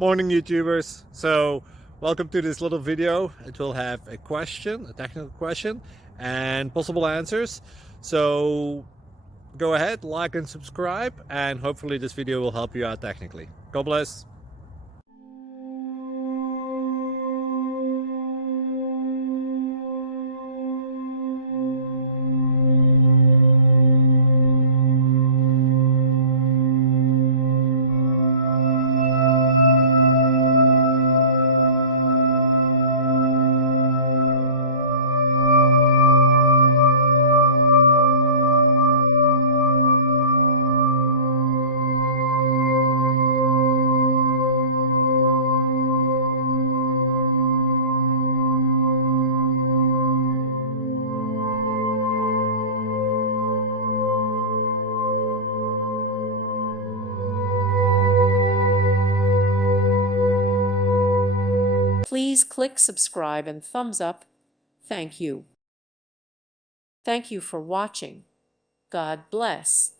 Morning YouTubers. So welcome to this little video. It will have a question, a technical question, and possible answers. So go ahead, like and subscribe, and hopefully this video will help you out technically. God bless. Please click subscribe and thumbs up. Thank you. Thank you for watching. God bless.